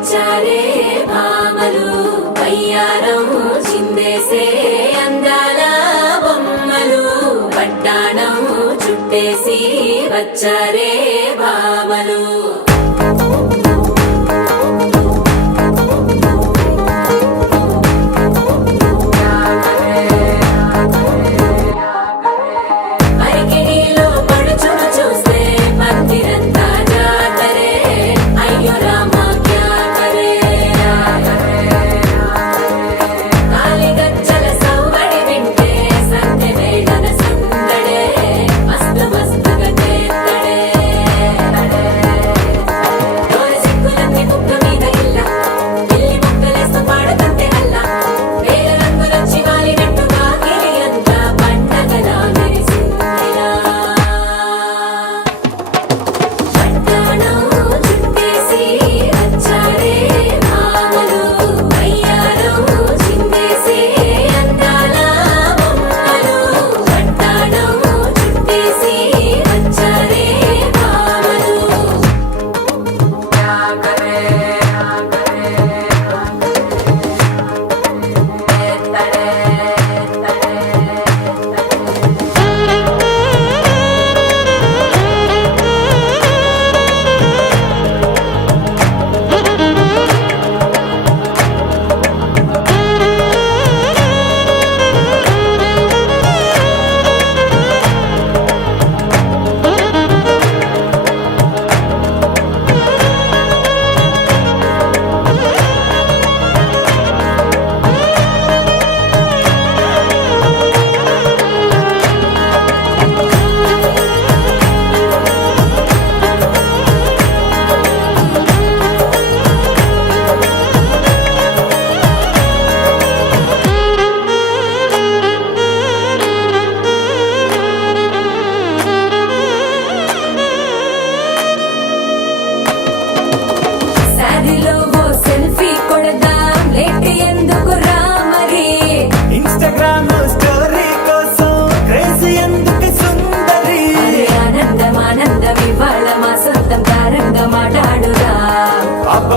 వచ్చారే భామలు వయ్యారం చిందేసే అందాల బొమ్మలు పట్టాణం చుట్టేసి వచ్చారే భామలు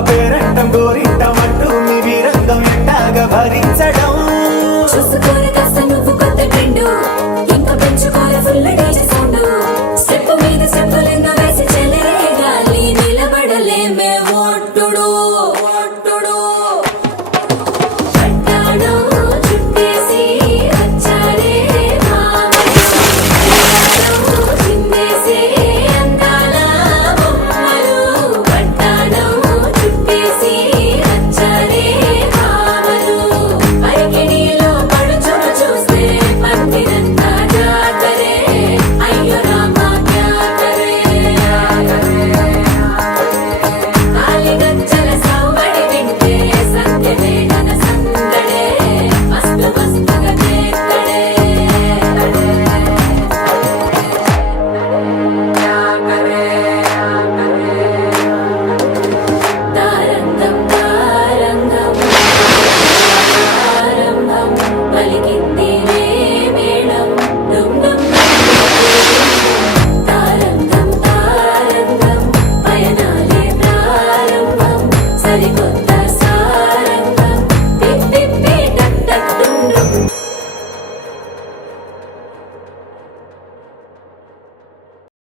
పేరంటం గోరింటమంటూ మీ వీరంగం ఎట్టాగా భరించడం చూసుకోరు కాస్త నువ్వు కొత్త ట్రెండ్ ఇంకా పెంచుకోరు ఫుల్ డీజే సౌండ్ స్టెప్ మీద స్టెప్పులెన్నో వేసి చెలరే గాలి నిలబడలేమే ఒట్టుడు ఒట్టుడు పట్టాణం చుట్టేసి వచ్చారే భామలు చిందేసే అందాల బొమ్మలు పట్టాణం చుట్టేసి వచ్చారే భామలు పరికిణీలో పడుచును చూస్తే పందిరంతా జాతరే అయ్యో రామా క్యా కరే కాలిగజ్జల సవ్వడి వింటే సంధ్యవేళన సందడే మస్తు మస్తుగా చేత్తడే తారంగం తారంగం ఆరంభం పలికింది రే మేళం డుమ్ డుమ్ తారంగం తారంగం పయనాలే ప్రారంభం సరికొత్త